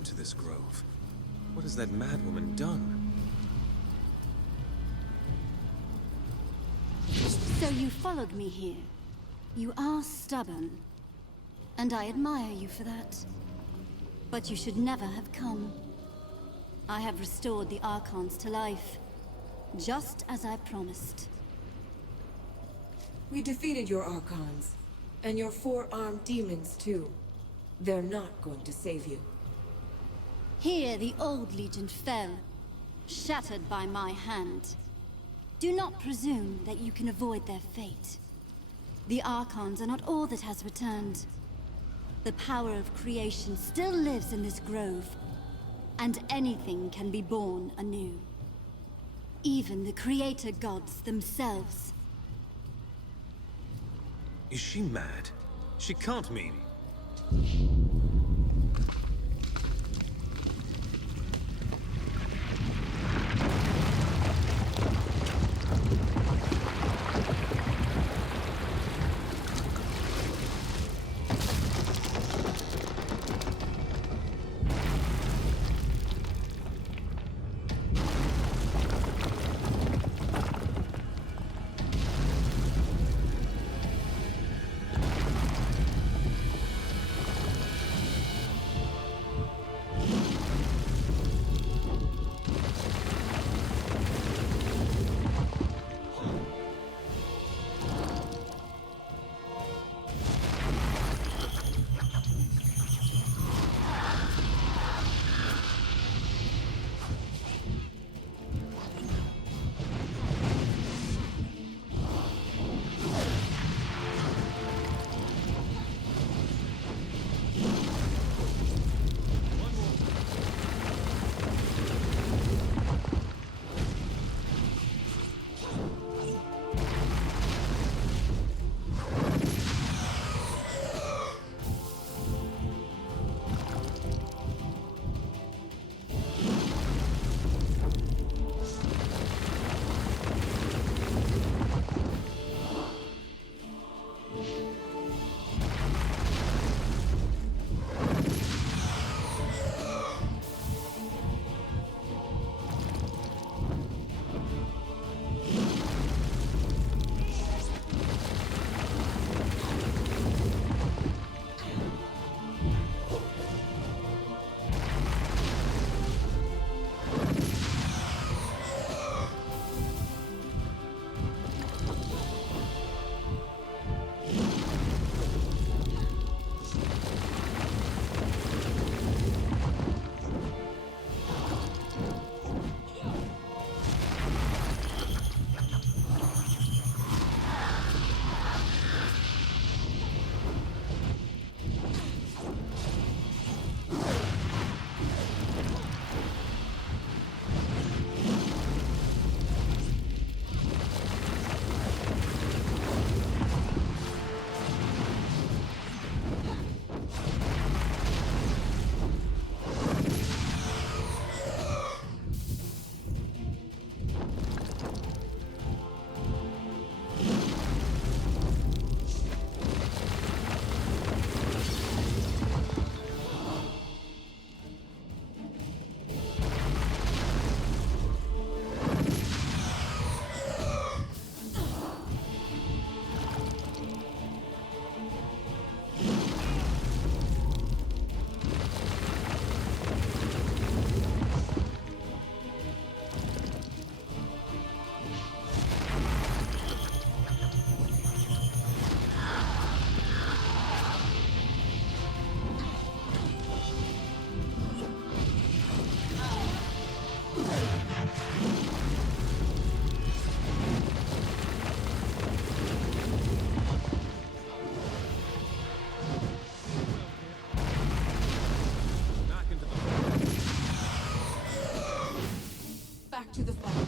come to this grove? What has that madwoman done? So you followed me here. You are stubborn. And I admire you for that. But you should never have come. I have restored the Archons to life, just as I promised. We defeated your Archons, and your four-armed demons too. They're not going to save you. Here the old Legion fell, shattered by my hand. Do not presume that you can avoid their fate. The Archons are not all that has returned. The power of creation still lives in this grove, and anything can be born anew. Even the creator gods themselves. Is she mad? She can't mean... To the fight.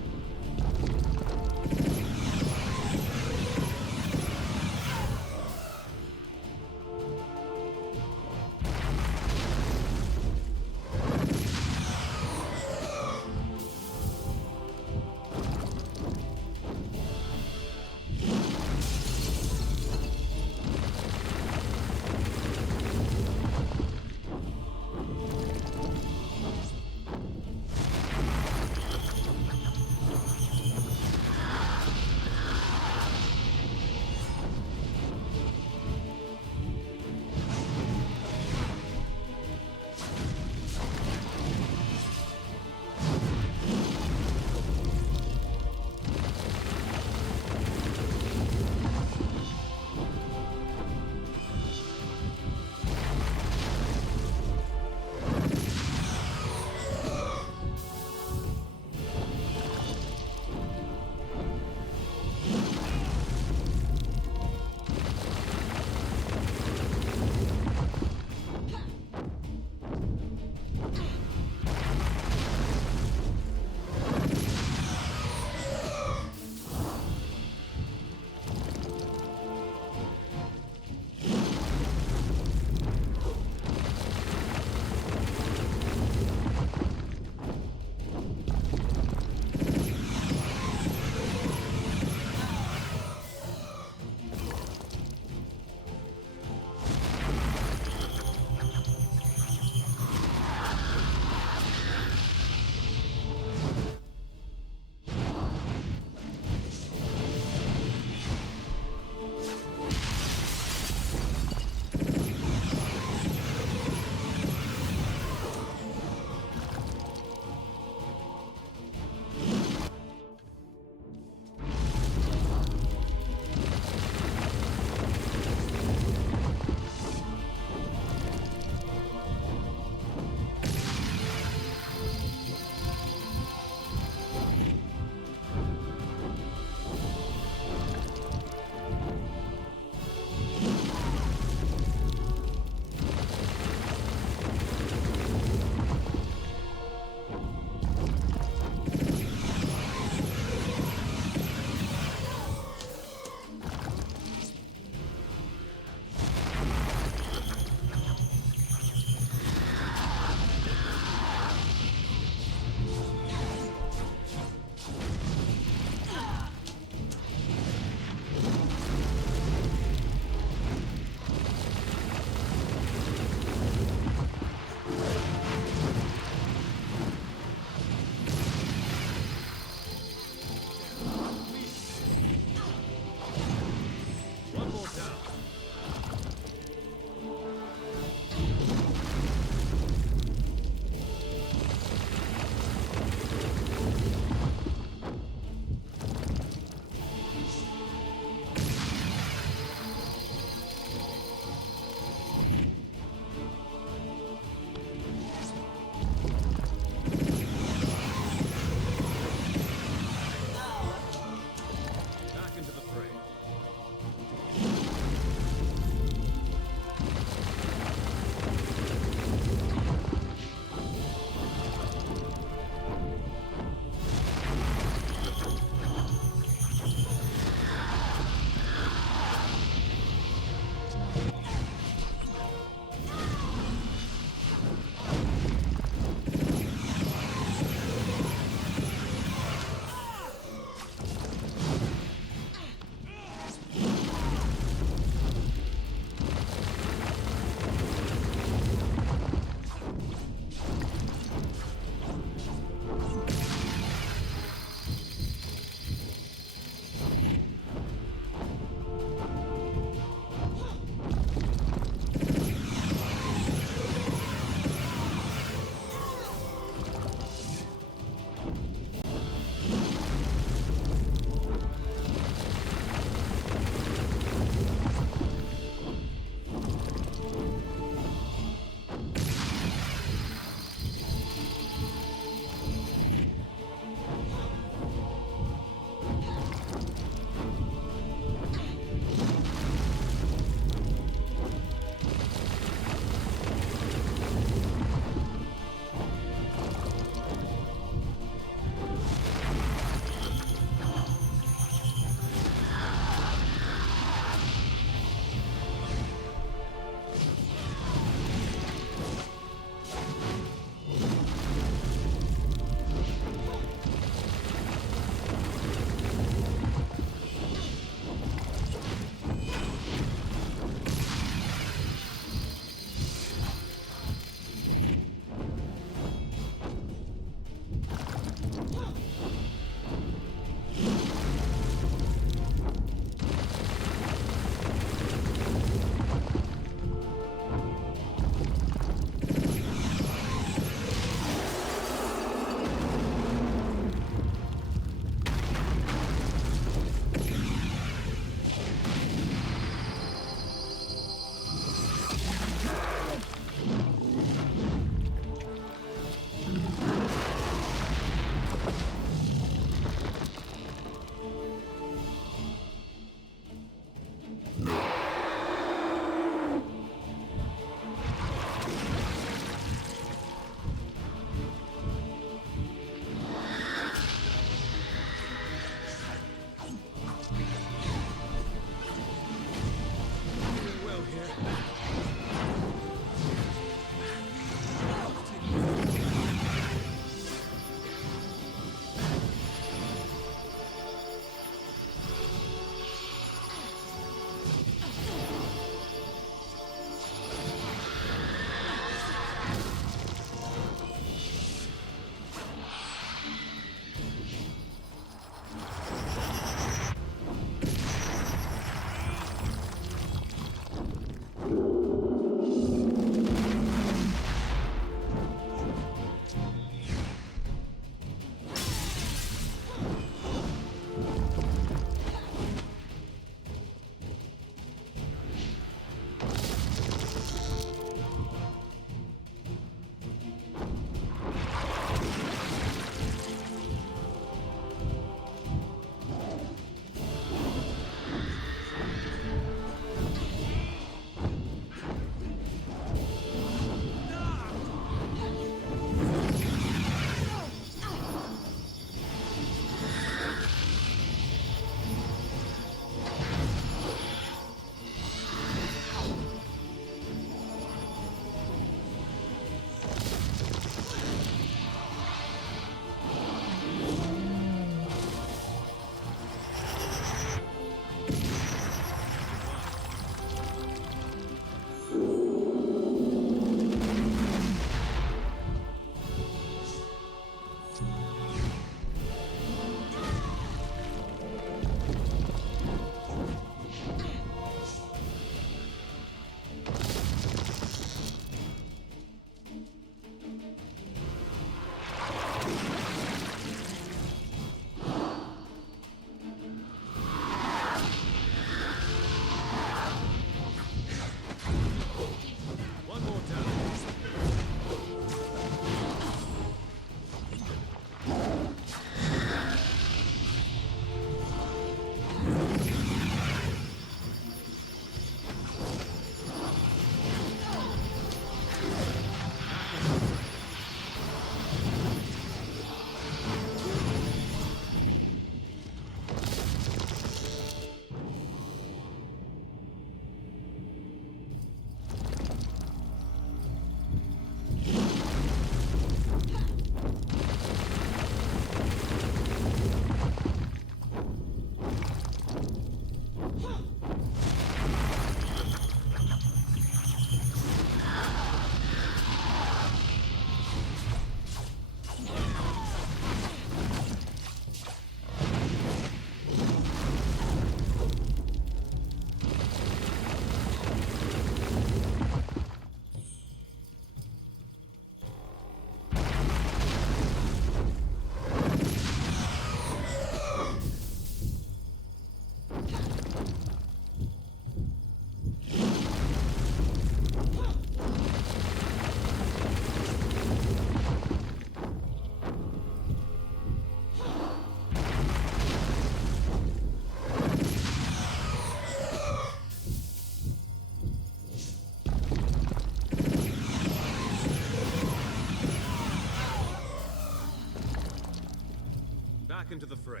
into the fray.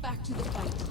Back to the fight.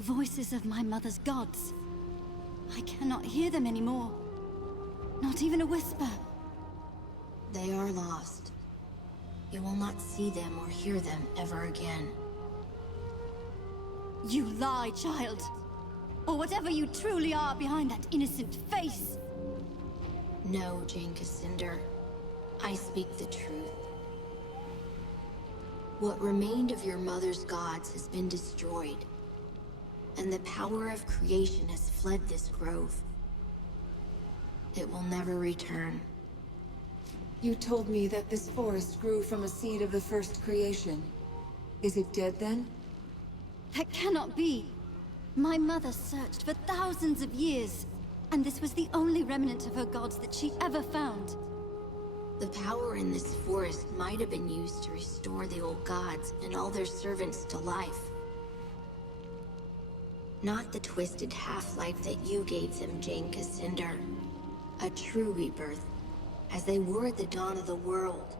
The voices of my mother's gods. I cannot hear them anymore. Not even a whisper. They are lost. You will not see them or hear them ever again. You lie, child. Or whatever you truly are behind that innocent face. No, Jane Cassinder. I speak the truth. What remained of your mother's gods has been destroyed, and the power of creation has fled this grove. It will never return. You told me that this forest grew from a seed of the first creation. Is it dead then? That cannot be. My mother searched for thousands of years, and this was the only remnant of her gods that she ever found. The power in this forest might have been used to restore the old gods and all their servants to life. Not the twisted half-life that you gave them, Jane Cassinder. A true rebirth, as they were at the dawn of the world.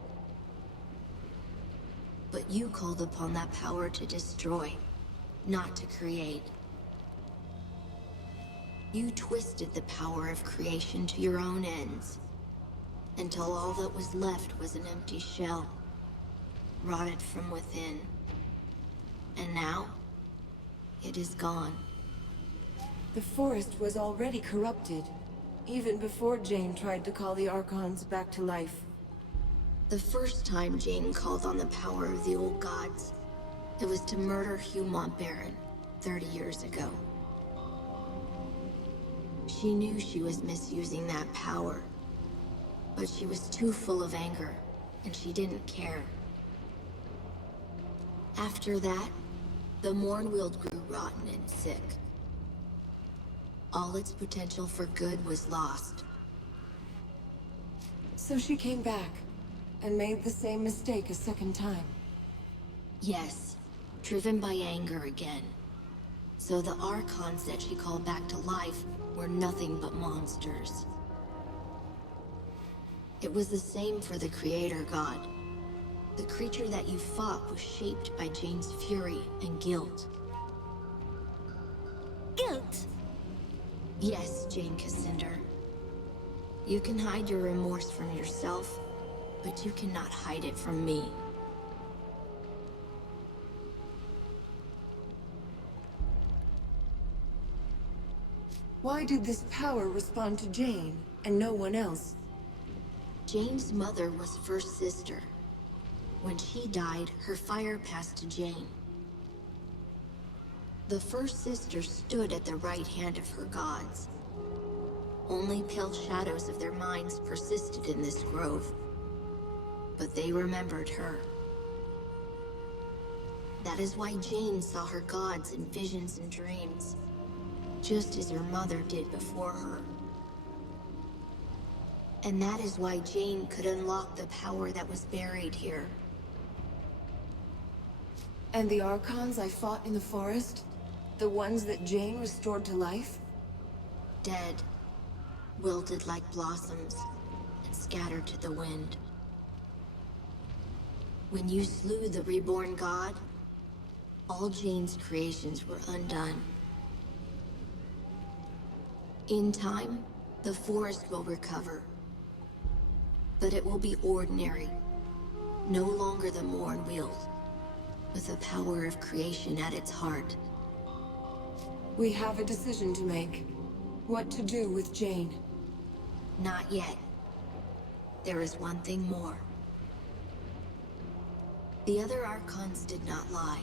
But you called upon that power to destroy, not to create. You twisted the power of creation to your own ends, until all that was left was an empty shell, rotted from within. And now, it is gone. The forest was already corrupted, even before Jane tried to call the Archons back to life. The first time Jane called on the power of the old gods, it was to murder Hugh Montbaron 30 years ago. She knew she was misusing that power, but she was too full of anger, and she didn't care. After that, the Mournweald grew rotten and sick. All its potential for good was lost. So she came back, and made the same mistake a second time. Yes, driven by anger again. So the Archons that she called back to life were nothing but monsters. It was the same for the Creator God. The creature that you fought was shaped by Jane's fury and guilt. Guilt? Yes, Jane Cassinder. You can hide your remorse from yourself, but you cannot hide it from me. Why did this power respond to Jane, and no one else? Jane's mother was first sister. When she died, her fire passed to Jane. The first sister stood at the right hand of her gods. Only pale shadows of their minds persisted in this grove, but they remembered her. That is why Jane saw her gods in visions and dreams, just as her mother did before her. And that is why Jane could unlock the power that was buried here. And the Archons I fought in the forest? The ones that Jane restored to life? Dead, wilted like blossoms, and scattered to the wind. When you slew the reborn god, all Jane's creations were undone. In time, the forest will recover. But it will be ordinary, no longer the Mournweald, with the power of creation at its heart. We have a decision to make. What to do with Jane. Not yet. There is one thing more. The other Archons did not lie.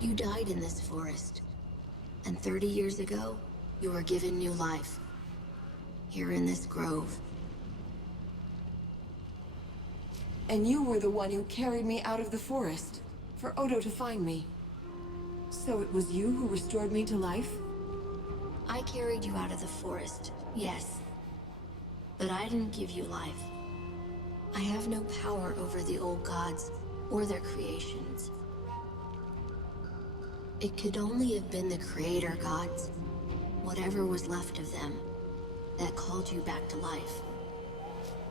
You died in this forest, and 30 years ago, you were given new life. Here in this grove. And you were the one who carried me out of the forest, for Odo to find me. So it was you who restored me to life? I carried you out of the forest, yes. But I didn't give you life. I have no power over the old gods, or their creations. It could only have been the Creator gods, whatever was left of them, that called you back to life.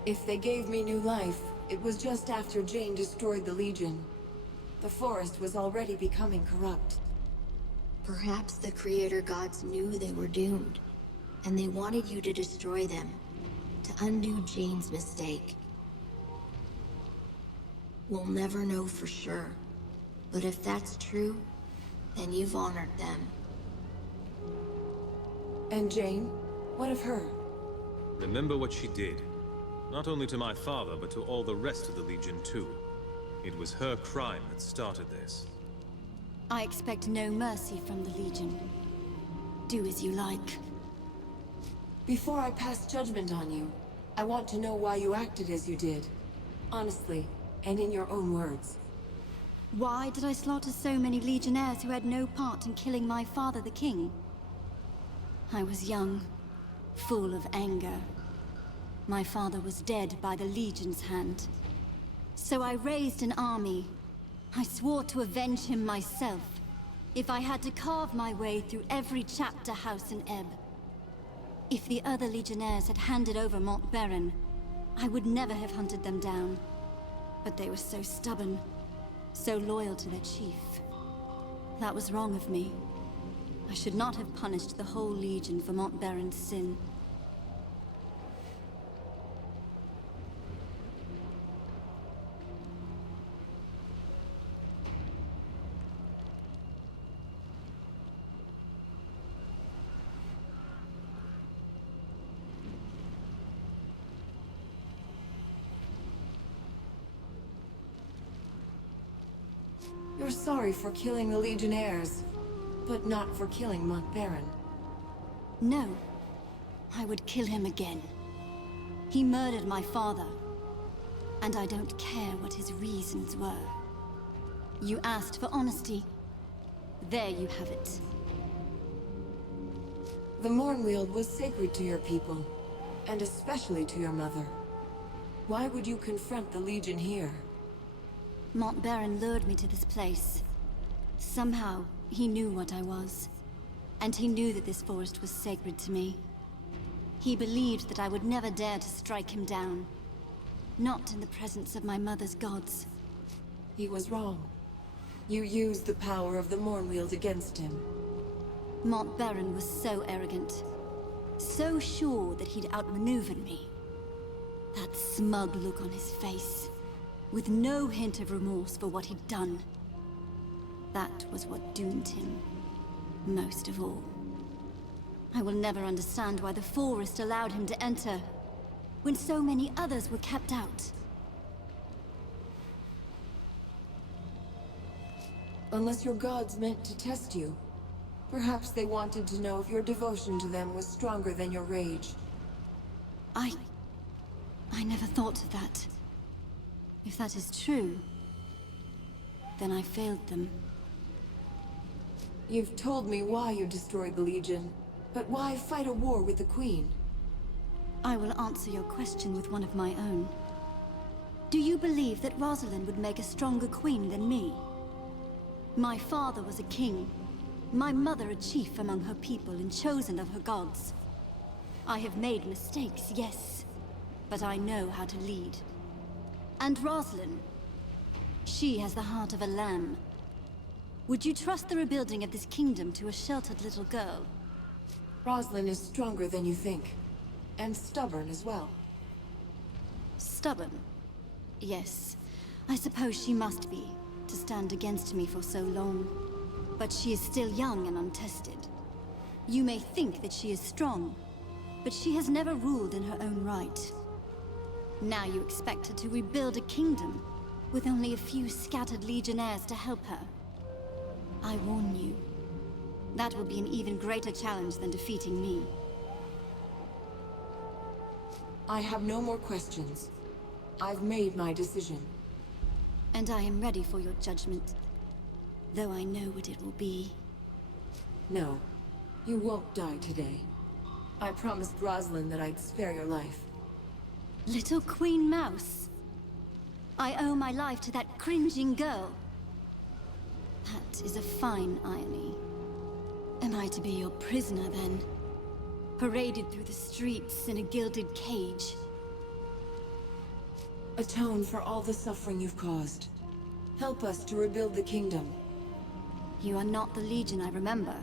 If they gave me new life, it was just after Jane destroyed the Legion. The forest was already becoming corrupt. Perhaps the Creator Gods knew they were doomed, and they wanted you to destroy them, to undo Jane's mistake. We'll never know for sure, but if that's true, then you've honored them. And Jane? What of her? Remember what she did. Not only to my father, but to all the rest of the Legion too. It was her crime that started this. I expect no mercy from the Legion. Do as you like. Before I pass judgment on you, I want to know why you acted as you did. Honestly, and in your own words. Why did I slaughter so many Legionnaires who had no part in killing my father, the king? I was young, full of anger. My father was dead by the Legion's hand. So I raised an army. I swore to avenge him myself, if I had to carve my way through every chapter house in Ebb. If the other Legionnaires had handed over Mont Baron, I would never have hunted them down. But they were so stubborn, so loyal to their chief. That was wrong of me. I should not have punished the whole Legion for Mont Baron's sin. You're sorry for killing the Legionnaires, but not for killing Mont Baron. No. I would kill him again. He murdered my father. And I don't care what his reasons were. You asked for honesty. There you have it. The Mornweald was sacred to your people, and especially to your mother. Why would you confront the Legion here? Mont Baron lured me to this place. Somehow, he knew what I was. And he knew that this forest was sacred to me. He believed that I would never dare to strike him down. Not in the presence of my mother's gods. He was wrong. You used the power of the Mornweald against him. Mont Baron was so arrogant. So sure that he'd outmaneuvered me. That smug look on his face. With no hint of remorse for what he'd done. That was what doomed him. Most of all. I will never understand why the forest allowed him to enter, when so many others were kept out. Unless your gods meant to test you. Perhaps they wanted to know if your devotion to them was stronger than your rage. I never thought of that. If that is true, then I failed them. You've told me why you destroyed the Legion, but why fight a war with the Queen? I will answer your question with one of my own. Do you believe that Rosalind would make a stronger queen than me? My father was a king, my mother a chief among her people and chosen of her gods. I have made mistakes, yes, but I know how to lead. And Rosalind, she has the heart of a lamb. Would you trust the rebuilding of this kingdom to a sheltered little girl? Rosalind is stronger than you think. And stubborn as well. Stubborn? Yes. I suppose she must be, to stand against me for so long. But she is still young and untested. You may think that she is strong, but she has never ruled in her own right. Now you expect her to rebuild a kingdom, with only a few scattered legionnaires to help her. I warn you, that will be an even greater challenge than defeating me. I have no more questions. I've made my decision. And I am ready for your judgment, though I know what it will be. No, you won't die today. I promised Rosalind that I'd spare your life. Little Queen Mouse. I owe my life to that cringing girl. That is a fine irony. Am I to be your prisoner, then? Paraded through the streets in a gilded cage? Atone for all the suffering you've caused. Help us to rebuild the kingdom. You are not the Legion I remember.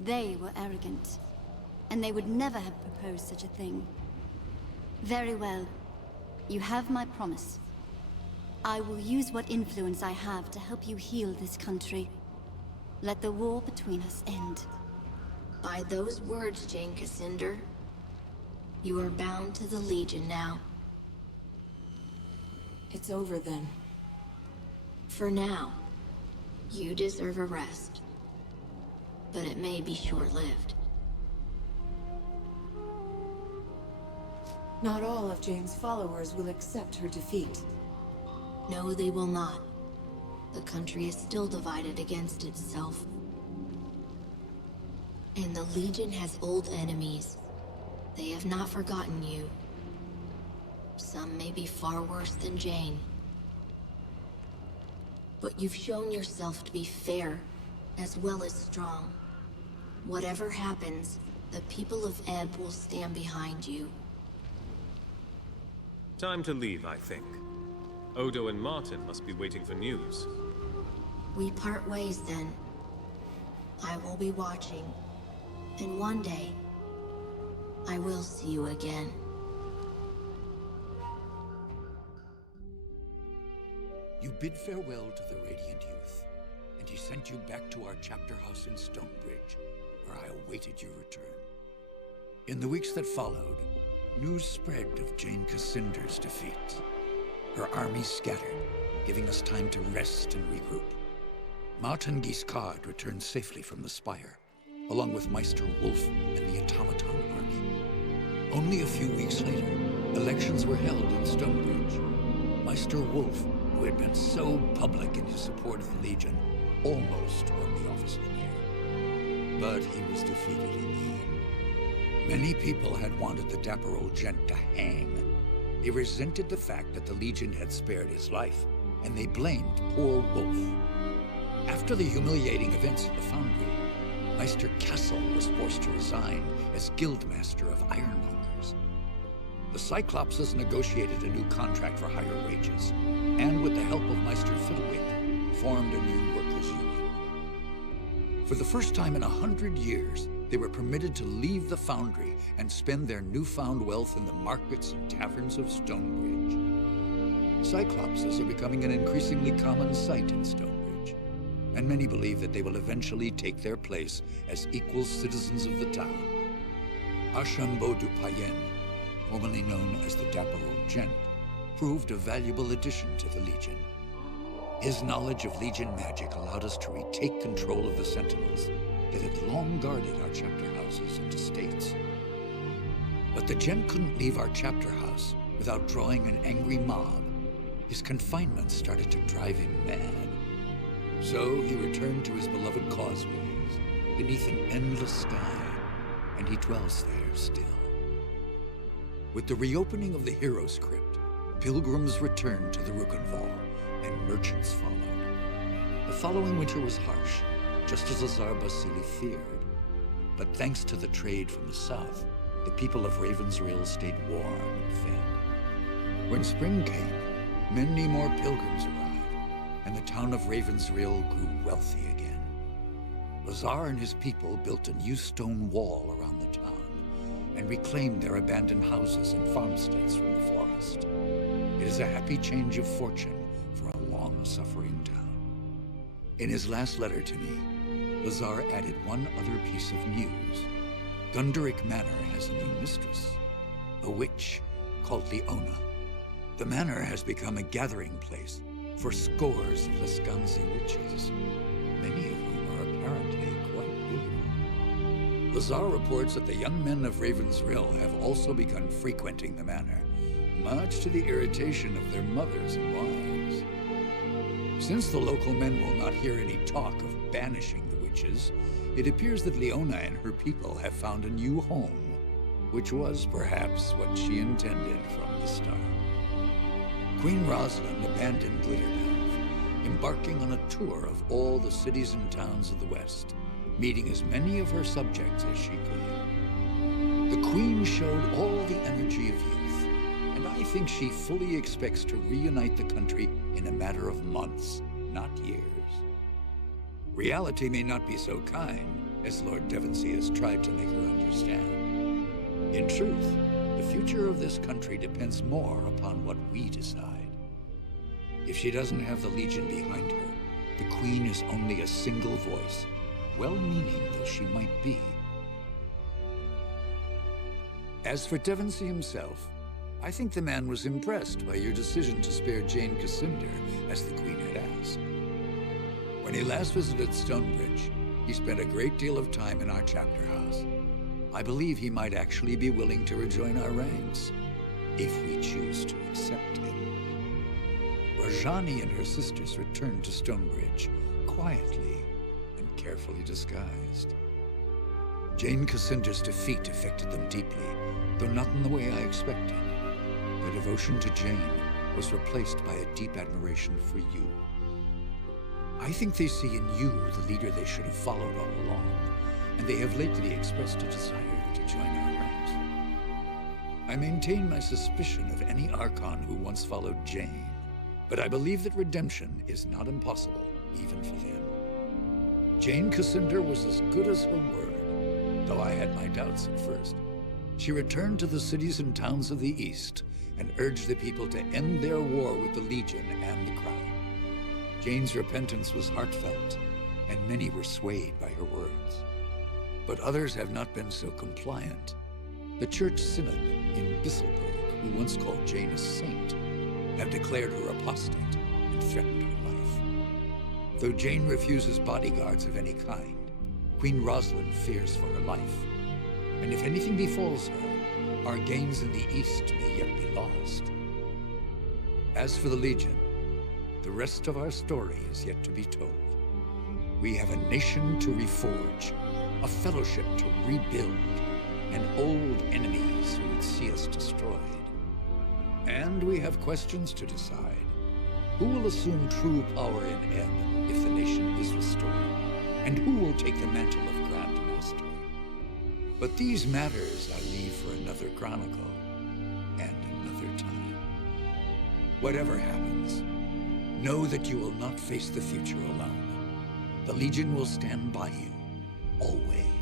They were arrogant, and they would never have proposed such a thing. Very well. You have my promise. I will use what influence I have to help you heal this country. Let the war between us end. By those words, Jane Cassinder, you are bound to the Legion now. It's over then. For now, you deserve a rest. But it may be short-lived. Not all of Jane's followers will accept her defeat. No, they will not. The country is still divided against itself. And the Legion has old enemies. They have not forgotten you. Some may be far worse than Jane. But you've shown yourself to be fair, as well as strong. Whatever happens, the people of Ebb will stand behind you. Time to leave, I think. Odo and Martin must be waiting for news. We part ways then. I will be watching. And one day, I will see you again. You bid farewell to the Radiant Youth, and he sent you back to our chapter house in Stonebridge, where I awaited your return. In the weeks that followed, news spread of Jane Cassinder's defeat. Her army scattered, giving us time to rest and regroup. Martin Guiscard returned safely from the Spire, along with Meister Wolf and the Automaton army. Only a few weeks later, elections were held in Stonebridge. Meister Wolf, who had been so public in his support of the Legion, almost won the office of mayor. But he was defeated in the end. Many people had wanted the dapper old gent to hang. They resented the fact that the Legion had spared his life, and they blamed poor Wolf. After the humiliating events at the Foundry, Meister Castle was forced to resign as Guildmaster of Ironmongers. The Cyclopses negotiated a new contract for higher wages, and with the help of Meister Fiddlewick, formed a new workers' union. For the first time in 100 years, they were permitted to leave the Foundry and spend their newfound wealth in the markets and taverns of Stonebridge. Cyclopses are becoming an increasingly common sight in Stonebridge, and many believe that they will eventually take their place as equal citizens of the town. Archambault du Payen, formerly known as the Dapper Old Gent, proved a valuable addition to the Legion. His knowledge of Legion magic allowed us to retake control of the Sentinels that had long guarded our chapter houses and estates. But the Gent couldn't leave our chapter house without drawing an angry mob. His confinement started to drive him mad. So he returned to his beloved causeways, beneath an endless sky, and he dwells there still. With the reopening of the Heroes Crypt, pilgrims returned to the Rukenval, and merchants followed. The following winter was harsh, just as Lazar Basili feared. But thanks to the trade from the south, the people of Ravensrill stayed warm and fed. When spring came, many more pilgrims arrived, and the town of Ravensrill grew wealthy again. Lazar and his people built a new stone wall around the town, and reclaimed their abandoned houses and farmsteads from the forest. It is a happy change of fortune for a long-suffering town. In his last letter to me, Lazar added one other piece of news. Gunderic Manor has a new mistress, a witch called Leona. The manor has become a gathering place for scores of Lescanzi witches, many of whom are apparently quite beautiful. Lazar reports that the young men of Ravensrill have also begun frequenting the manor, much to the irritation of their mothers and wives. Since the local men will not hear any talk of banishing the witches, it appears that Leona and her people have found a new home, which was perhaps what she intended from the start. Queen Rosalind abandoned Glitterdalf, embarking on a tour of all the cities and towns of the West, meeting as many of her subjects as she could. The Queen showed all the energy of youth, and I think she fully expects to reunite the country in a matter of months, not years. Reality may not be so kind as Lord Devonsey has tried to make her understand. In truth, the future of this country depends more upon what we decide. If she doesn't have the Legion behind her, the Queen is only a single voice, well-meaning though she might be. As for Devonsey himself, I think the man was impressed by your decision to spare Jane Cassinder, as the Queen had asked. When he last visited Stonebridge, he spent a great deal of time in our chapter house. I believe he might actually be willing to rejoin our ranks, if we choose to accept him. Rajani and her sisters returned to Stonebridge, quietly and carefully disguised. Jane Cassinder's defeat affected them deeply, though not in the way I expected. Their devotion to Jane was replaced by a deep admiration for you. I think they see in you the leader they should have followed all along, and they have lately expressed a desire to join our ranks. I maintain my suspicion of any Archon who once followed Jane, but I believe that redemption is not impossible, even for them. Jane Cassinder was as good as her word, though I had my doubts at first. She returned to the cities and towns of the East and urged the people to end their war with the Legion and the Crown. Jane's repentance was heartfelt, and many were swayed by her words. But others have not been so compliant. The Church Synod in Bisselberg, who once called Jane a saint, have declared her apostate and threatened her life. Though Jane refuses bodyguards of any kind, Queen Rosalind fears for her life. And if anything befalls her, our gains in the East may yet be lost. As for the Legion, the rest of our story is yet to be told. We have a nation to reforge, a fellowship to rebuild, and old enemies who would see us destroyed. And we have questions to decide. Who will assume true power in Ebb if the nation is restored? And who will take the mantle of Grand Master? But these matters I leave for another chronicle and another time. Whatever happens, know that you will not face the future alone. The Legion will stand by you, always.